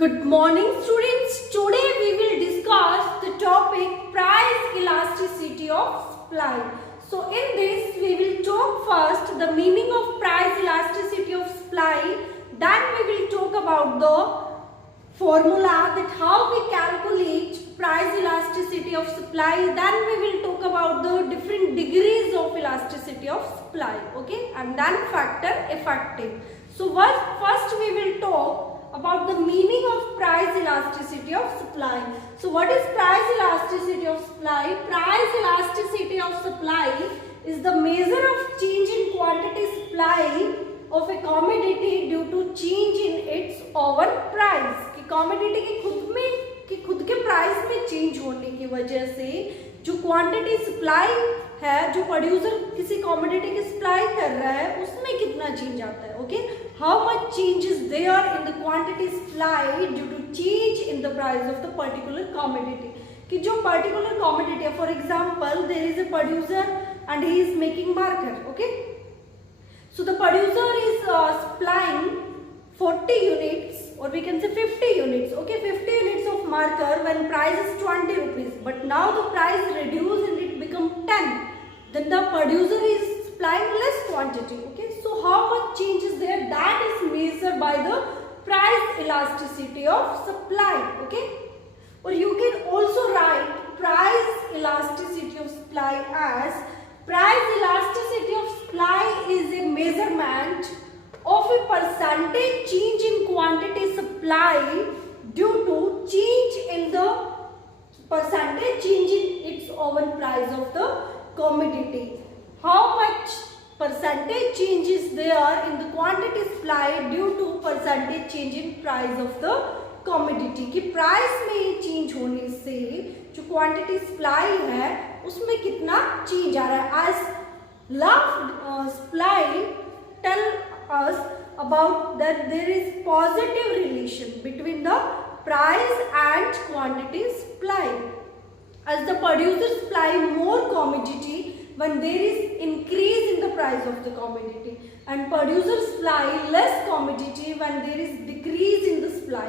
Good morning students. Today we will discuss the topic price elasticity of supply. So in this we will talk first the meaning of price elasticity of supply. Then we will talk about the formula that how we calculate price elasticity of supply. Then we will talk about the different degrees of elasticity of supply. Okay, and then factor effective. So first we will talk about the meaning of price elasticity of supply. So what is price elasticity of supply? Price elasticity of supply is the measure of change in quantity supply of a commodity due to change in its own price. कि commodity की खुद के price में change होने की वजह से जो क्वांटिटी सप्लाई है, जो प्रोड्यूसर किसी कमोडिटी की सप्लाई कर रहा है उसमें कितना चेंज आता है. Okay, how much change is there in the quantity supply due to change in the price of the particular commodity. कि जो पर्टिकुलर कमोडिटी है, for example there is a producer and he is making marker. Okay, so the producer is supplying 40 units or we can say 50 units. Okay, 50 units of marker when price is 20 rupees, but now the price reduced and it become 10, then the producer is supplying less quantity. Okay, so how much change is there? That is measured by the price elasticity of supply. Okay, or you can also write price elasticity of supply as price elasticity of supply is a measurement of a percentage change in quantity supply due to change in the percentage change in its own price of the commodity. How much percentage change is there in the quantity supply due to percentage change in price of the commodity. कि price में change होने से जो quantity supply है उसमें कितना change आ रहा है. as last supply tell us about that there is positive relation between the price and quantity supply. As the producer supply more commodity when there is increase in the price of the commodity, and producer supply less commodity when there is decrease in the supply,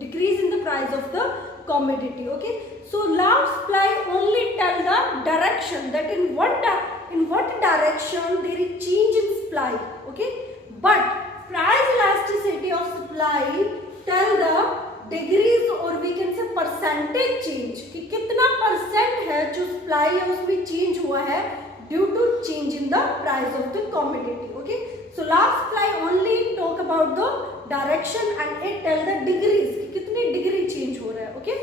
decrease in the price of the commodity. Okay, so last supply only tell the direction that in what direction there is change in supply. Okay, but price elasticity of supply tell the degrees or we can say percentage change कि कितना percent है जो supply है उसमें change हुआ है due to change in the price of the commodity. Okay, so last supply only talk about the direction and it tell the degrees कि कितनी डिग्री चेंज हो रहा है. ओके,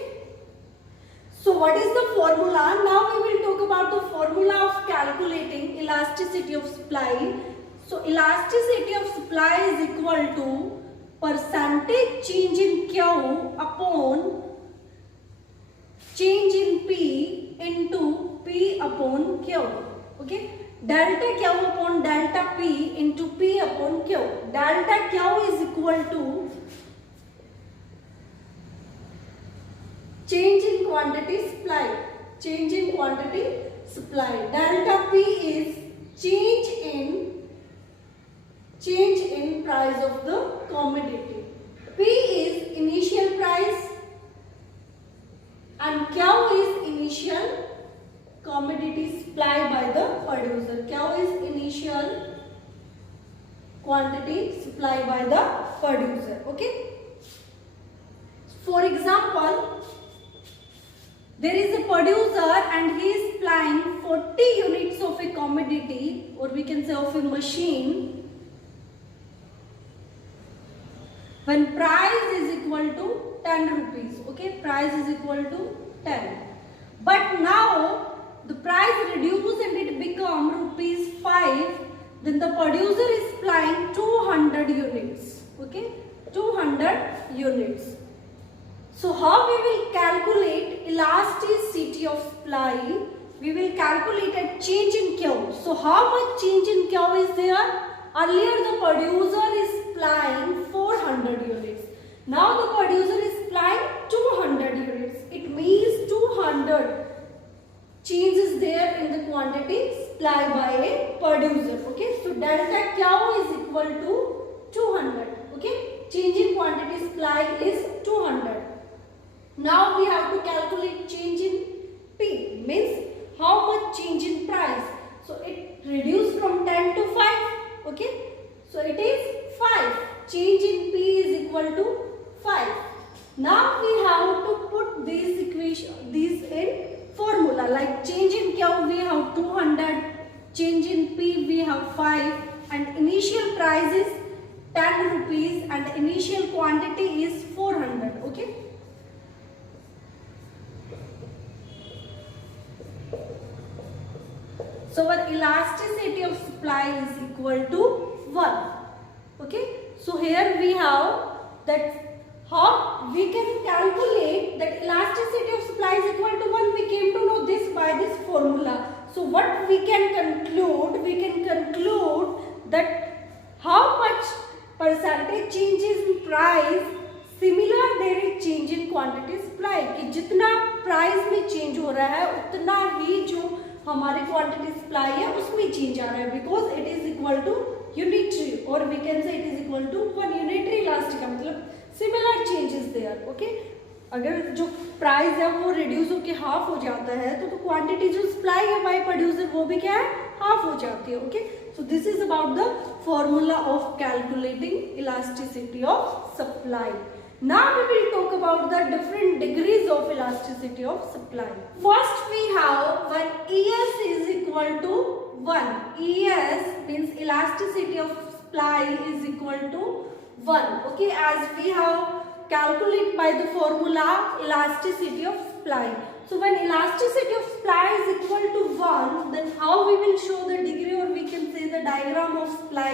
so what is the formula? Now we will talk about the formula of calculating elasticity of supply. So elasticity of supply is equal to percentage change in Q upon change in P into P upon Q. Okay, delta Q upon delta P into P upon Q. Delta Q is equal to change in quantity supply. Change in quantity supply. Delta P is change in price of the commodity. P is initial price and Q is initial commodity supply by the producer. Q is initial quantity supply by the producer. Okay, for example there is a producer and he is supplying 40 units of a commodity or we can say of a machine when price is equal to 10 rupees. Okay, price is equal to 10, but now the price reduced and it become rupees 5, then the producer is supplying 200 units. Okay, 200 units. So how we will calculate elasticity of supply? We will calculate a change in Q. So how much change in Q is there? Earlier the producer is supplying 400 units. Now the producer is supplying 200 units. It means 200 change is there in the quantity supplied by a producer. Okay, so delta Q is equal to 200. Okay, change in quantity supply is 200. Now we have to calculate change in P, means how much change in price. So it reduced from 10 to 5. Okay, so it is 5. Change in P is equal to 5. Now we have to put these in formula. Like change in Q we have 200, change in P we have 5, and initial price is 10 rupees and the initial quantity is 400. Okay. So our elasticity of supply is equal to 1. Okay. So here we have that how we can calculate that elasticity of supply is equal to 1. We came to know this by this formula. So what we can conclude? We can conclude that how much percentage changes in price, similar there is change in quantity supply. कि जितना price में change हो रहा है उतना ही जो हमारी quantity supply है उसमें चेंज आ रहा है, because it is equal to unitary, और we can say it is equal to 1 unitary elastic, मतलब सिमिलर चेंजेस देयर. ओके, अगर जो प्राइस है वो रिड्यूस होके हाफ हो जाता है तो क्वांटिटी जो सप्लाई है बाय प्रोड्यूसर वो भी क्या है, हाफ हो जाती है. Okay, so this is about the formula of calculating elasticity of supply. Now we will talk about the different degrees of elasticity of supply. First we have when ES is equal to 1. ES means elasticity of supply is equal to 1. Okay, as we have calculated by the formula elasticity of supply. So when elasticity of supply is equal to 1, then how we will show the degree, or we can say the diagram of supply.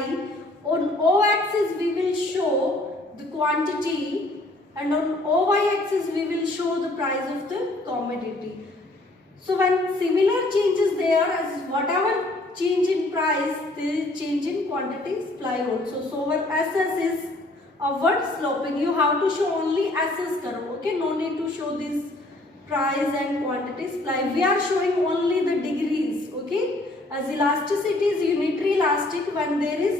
On O-axis we will show the quantity, and on OY axis we will show the price of the commodity. So when similar changes there, as whatever change in price, there is change in quantity supply also. So our SS is upward sloping. You have to show only SS curve. Okay, no need to show this price and quantity supply. We are showing only the degrees. Okay, as elasticity is unitary elastic when there is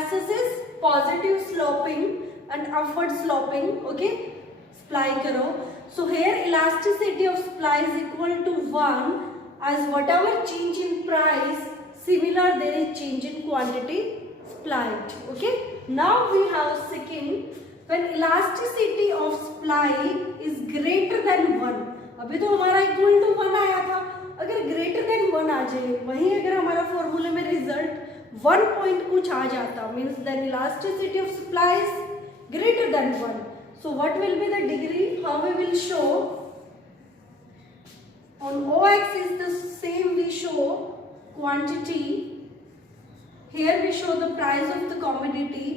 SS is positive sloping and upward sloping. Okay, supply karo. So here elasticity of supply is equal to 1, as whatever change in price, similar there is change in quantity supplied. Okay, now we have second, when elasticity of supply is greater than 1. अभी तो हमारा equal to 1 आया था, अगर greater than 1 आ जाए, वहीं अगर हमारा फॉर्मूले में रिजल्ट 1 पॉइंट कुछ आ जाता, means then elasticity of supply is greater than 1. So what will be the degree? How we will show? On O-axis the same we show quantity. Here we show the price of the commodity.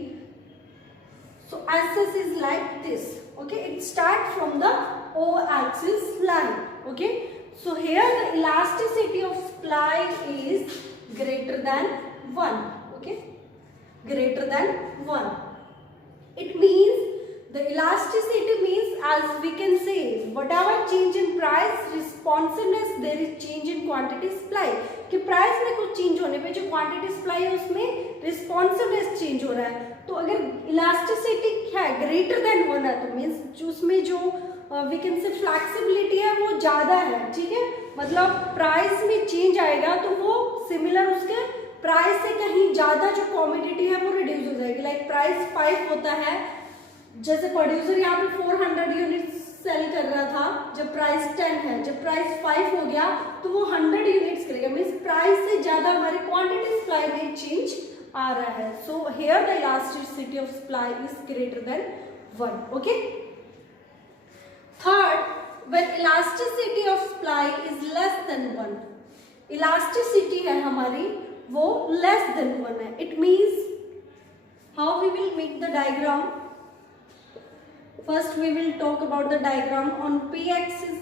So SS is like this. Okay, it starts from the O-axis line. Okay, so here the elasticity of supply is greater than 1. Okay, greater than 1. It means the elasticity means, as we can say, whatever change in price, responsiveness there is change in quantity supply. कि price में कुछ change होने पे जो quantity supply है उसमें responsiveness change हो रहा है, तो अगर इलास्टिसिटी क्या है, ग्रेटर देन 1 है, तो मीन्स जो उसमें जो वी कैन से फ्लेक्सिबिलिटी है वो ज़्यादा है. ठीक है, मतलब प्राइस में चेंज आएगा तो वो सिमिलर उसके प्राइस से कहीं ज़्यादा जो कॉमोडिटी है वो रिड्यूस हो जाएगी. लाइक प्राइस 5 होता है, जैसे प्रोड्यूसर यहाँ पे 400 यूनिट सेल कर रहा था, जब प्राइस 10 है, जब प्राइस 5 हो गया तो वो 100 यूनिट्स करेगा, मीन्स प्राइस से ज़्यादा हमारी क्वांटिटी सप्लाई में चेंज आ रहा है. So here the elasticity of supply is greater than 1. Okay, third, when elasticity of supply is less than 1. Elasticity है हमारी वो लेस देन 1 है. It means how we will make the diagram. First we will talk about the diagram. On P axis,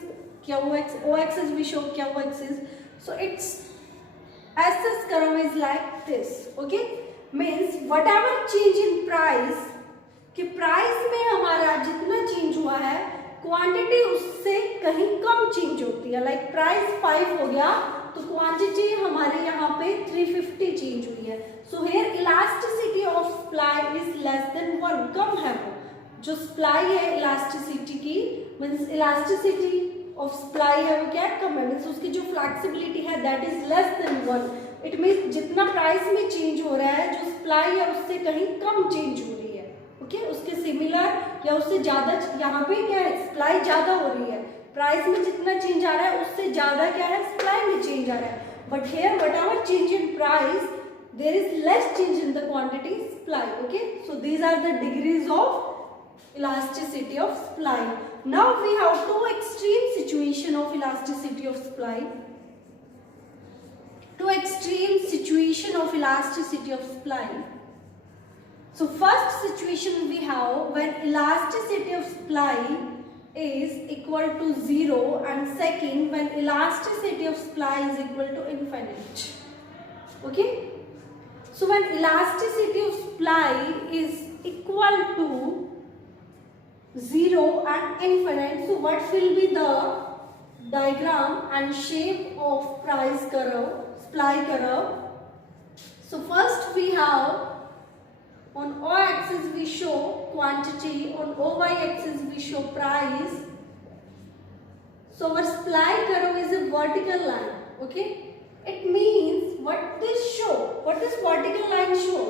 O axis we show Q axis. So its SS curve is like this. Okay, means whatever change in price, कि price में हमारा जितना change हुआ है quantity उससे कहीं कम change होती है. लाइक प्राइस 5 हो गया तो क्वांटिटी हमारे यहाँ पे 350 चेंज हुई है. So here elasticity of supply is less than 1, कम है जो सप्लाई है इलास्टिसिटी की, मीन्स इलास्टिसिटी ऑफ सप्लाई है वो क्या है, कम है, मीन्स उसकी जो फ्लेक्सिबिलिटी है that is less than 1। It means जितना प्राइस में चेंज हो रहा है, जो सप्लाई है उससे कहीं कम चेंज हो रही है, ओके, उसके सिमिलर या उससे ज़्यादा। यहाँ पे क्या है, सप्लाई ज़्यादा हो रही है, प्राइस में जितना चेंज आ रहा है उससे ज़्यादा क्या है, सप्लाई में चेंज आ रहा है। But here what ever change in price, there is less change in the quantity supply. Okay, so these are the degrees of elasticity of supply. Now we have two extreme situation of elasticity of supply. Two extreme situation of elasticity of supply. So first situation we have when elasticity of supply is equal to 0, and second when elasticity of supply is equal to infinite. Okay, so when elasticity of supply is equal to 0 and infinite, so what will be the diagram and shape of price curve, supply curve? So first we have on y-axis we show quantity, on y-axis we show price. So our supply curve is a vertical line, okay? It means what this show, what this vertical line show?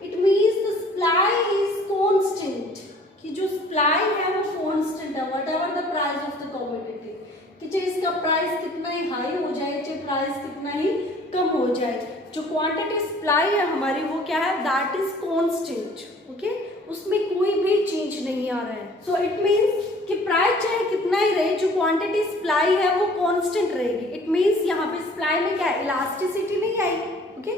It means the supply is constant, कि जो supply है वो constant है, whatever the price of the commodity, कि चाहे इसका price कितना ही high हो जाए, चाहे प्राइस कितना ही कम हो जाए, जो क्वांटिटी सप्लाई है हमारी वो क्या है, दैट इज कांस्टेंट, ओके, उसमें कोई भी चेंज नहीं आ रहा है। सो इट मींस कि प्राइस चाहे कितना ही रहे, जो क्वांटिटी सप्लाई है वो कांस्टेंट रहेगी। इट मींस यहाँ पे सप्लाई में क्या है, इलास्टिसिटी नहीं आई, okay,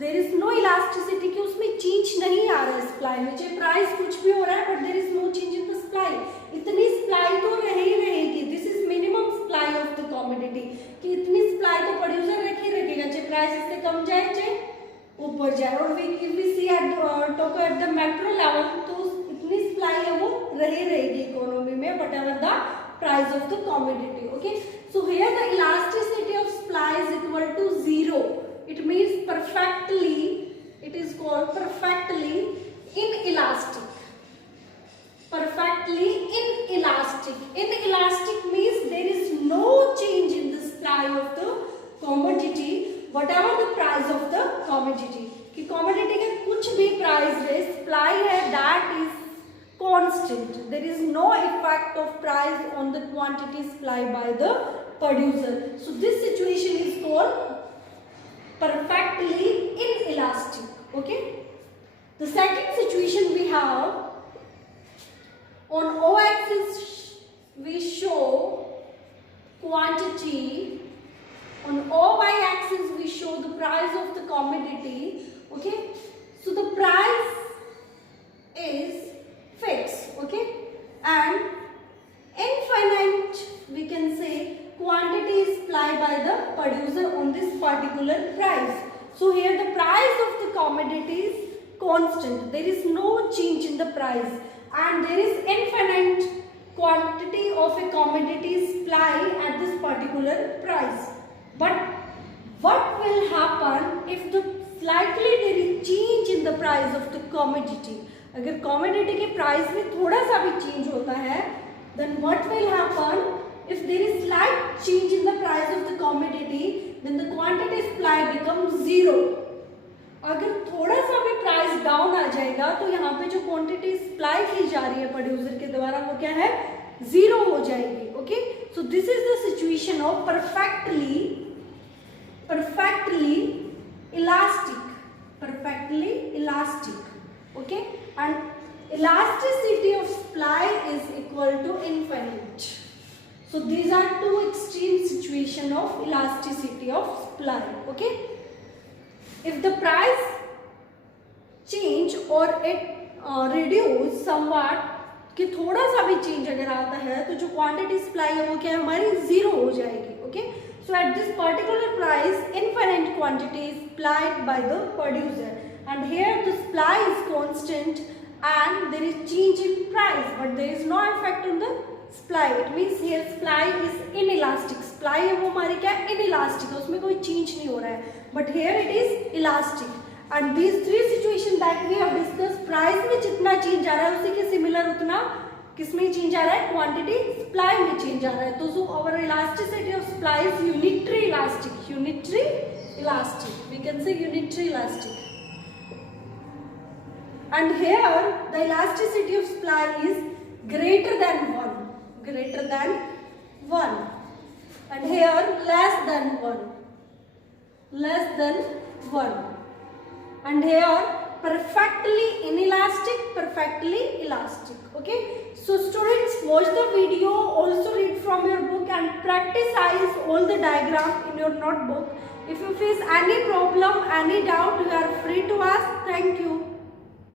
there is no elasticity, कि उसमें चेंज नहीं आ रहा है सप्लाई में, चाहे प्राइस कुछ भी हो रहा है but there is no change in the supply. इतनी सप्लाई तो रह ही रहेगी, this is minimum supply of the commodity, कि इतनी सप्लाई तो प्रोड्यूसर रख ही रखेगा, चाहे प्राइस इससे कम जाए चाहे ऊपर जाए। और we see at the macro level, तो इतनी सप्लाई है वो रही रहेगी इकोनॉमी में, whatever the price of the commodity, okay. So here the elasticity of supply is equal to 0. It means perfectly, it is called perfectly inelastic. Perfectly inelastic. Inelastic means there is no change in the supply of the commodity, whatever the price of the commodity. कि commodity का कुछ भी price है, supply है, that is constant. There is no effect of price on the quantity supplied by the producer. So this situation is called perfectly inelastic, okay. The second situation we have, on y-axis we show quantity, on y-axis we show the price of the commodity, okay. So the price is fixed, okay, and infinite we can say quantity is supplied by the producer on this particular price. So here the price of the commodity is constant, there is no change in the price, and there is infinite quantity of a commodity supplied at this particular price. But what will happen if the slightly there is change in the price of the commodity? अगर commodity के price में थोड़ा सा भी change होता है, then what will happen? If there is slight change in the price of the commodity, then the quantity supplied becomes 0. अगर थोड़ा सा भी प्राइस डाउन आ जाएगा तो यहाँ पे जो क्वांटिटी सप्लाई की जा रही है प्रोड्यूसर के द्वारा वो क्या है, 0 हो जाएगी, okay. So this is the situation of perfectly elastic, okay, and elasticity of supply is equal to infinite. So these are two extreme situation of elasticity of supply, okay. If the price change or it reduce somewhat, कि थोड़ा सा भी change अगर आता है तो जो quantity supply है वो क्या है, हमारी 0 हो जाएगी, okay. So at this particular price infinite quantity is supplied by the producer, and here the supply is constant and there is change in price, but there is no effect on the supply. It means here supply is inelastic. Supply है वो हमारी क्या है, inelastic है, उसमें कोई change नहीं हो रहा है, but here it is elastic. And these three situations that we have discussed, price में जितना change आ रहा है उसी के similar सिमिलर उतना किसमें चेंज आ रहा है, क्वांटिटी सप्लाई में चेंज आ रहा है. तो so our elasticity of supply is unitary elastic, we can say unitary elastic. And here the elasticity of supply is greater than 1, and here less than 1, and here perfectly inelastic, perfectly elastic. Okay, so students, watch the video, also read from your book and practice all the diagram in your notebook. If you face any problem, any doubt, you are free to ask. Thank you.